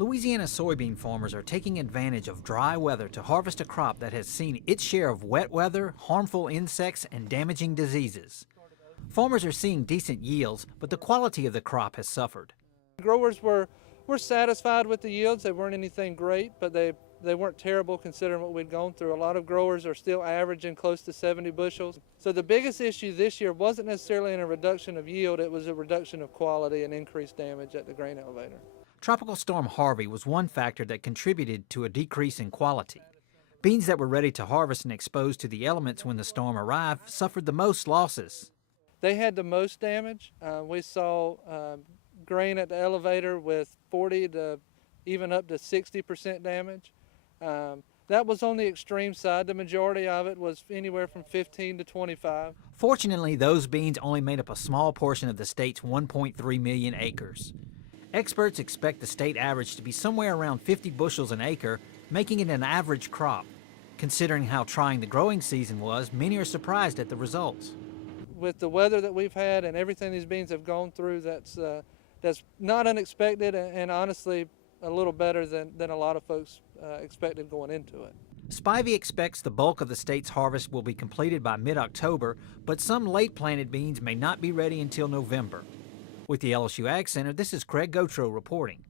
Louisiana soybean farmers are taking advantage of dry weather to harvest a crop that has seen its share of wet weather, harmful insects, and damaging diseases. Farmers are seeing decent yields, but the quality of the crop has suffered. Growers were satisfied with the yields. They weren't anything great, but they weren't terrible considering what we'd gone through. A lot of growers are still averaging close to 70 bushels. So the biggest issue this year wasn't necessarily in a reduction of yield, it was a reduction of quality and increased damage at the grain elevator. Tropical Storm Harvey was one factor that contributed to a decrease in quality. Beans that were ready to harvest and exposed to the elements when the storm arrived suffered the most losses. They had the most damage. We saw grain at the elevator with 40 to even up to 60% damage. That was on the extreme side. The majority of it was anywhere from 15 to 25. Fortunately, those beans only made up a small portion of the state's 1.3 million acres. Experts expect the state average to be somewhere around 50 bushels an acre, making it an average crop. Considering how trying the growing season was, many are surprised at the results. With the weather that we've had and everything these beans have gone through, that's not unexpected and honestly a little better than a lot of folks expected going into it. Spivey expects the bulk of the state's harvest will be completed by mid-October, but some late planted beans may not be ready until November. With the LSU AgCenter, this is Craig Gautreaux reporting.